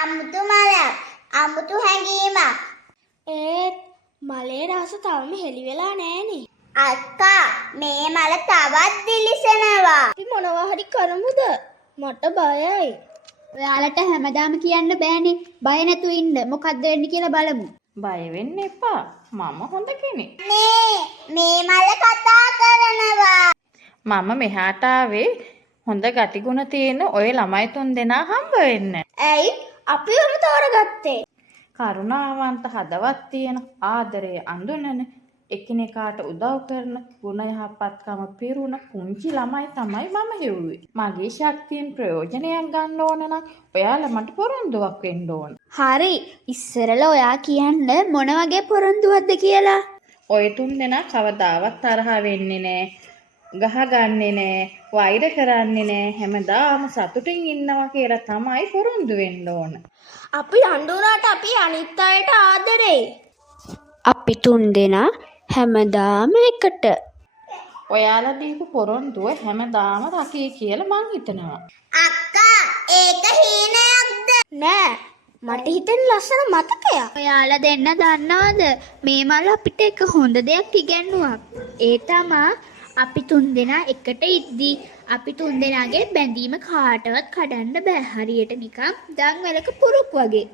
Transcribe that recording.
අමුතු මලක්. අමුතු හැඟීමක්. ඒත් මලේ රස තවම හෙළි වෙලා නෑනේ. අක්කා මේ මල තවත් දිලිසෙනවා. අපි මොනවා හරි කරමුද? මට බයයි. ඔයාලට හැමදාම කියන්න බෑනේ. බය නැතු ඉන්න. මොකද්ද වෙන්නේ කියලා බලමු. බය වෙන්න එපා. මම හොඳ කෙනෙක්. මේ මල කතා කරනවා. මම මෙහාට ආවේ හොඳ ගතිගුණ තියෙන ඔය ළමයි 3 දෙනා හම්බ වෙන්න. ඇයි අපිවම තෝරගත්තේ? කරුණාවන්ත හදවත් තියෙන ආදරයේ අඳුනන එකිනෙකාට උදව් කරන ගුණ යහපත්කම පිරුණ පුංචි ළමයි තමයි මම හෙව්වේ. මගේ ශක්තියෙන් ප්‍රයෝජනයක් ගන්න ඕන නම් ඔයාලා මට පොරොන්දුවක් වෙන්න ඕන. හරි. ඉස්සරලා ඔයා කියන්න මොන වගේ පොරොන්දුවක්ද කියලා. ඔය 3 දෙනා කවදාවත් තරහ වෙන්නේ නෑ. ගහගන්නේ නෑ. වෛර කරන්නේ නෑ. හැමදාම සතුටින් ඉන්නවා කියලා තමයි පොරොන්දු වෙන්න ඕන. අපි අඬුරාට අපි අනිත් අයට ආදරේ. අපි 3 දෙනා හැමදාම එකට. ඔයාලා දීපු පොරොන්දුව හැමදාම රකී කියලා මං හිතනවා. අක්කා ඒක හීනයක්ද? නෑ. මට හිතෙන ලස්සන මතකයක්. ඔයාලා දෙන්න දන්නවද මේ මල අපිට එක හොඳ දෙයක් ඉගැන්නුවා. ඒ තමා අපි 3 දෙනා එකට ඉද්දී අපි 3 දෙනාගේ බැඳීම කාටවත් කඩන්න බෑ. හරියට නිකන් දන් වැලක පුරුක් වගේ.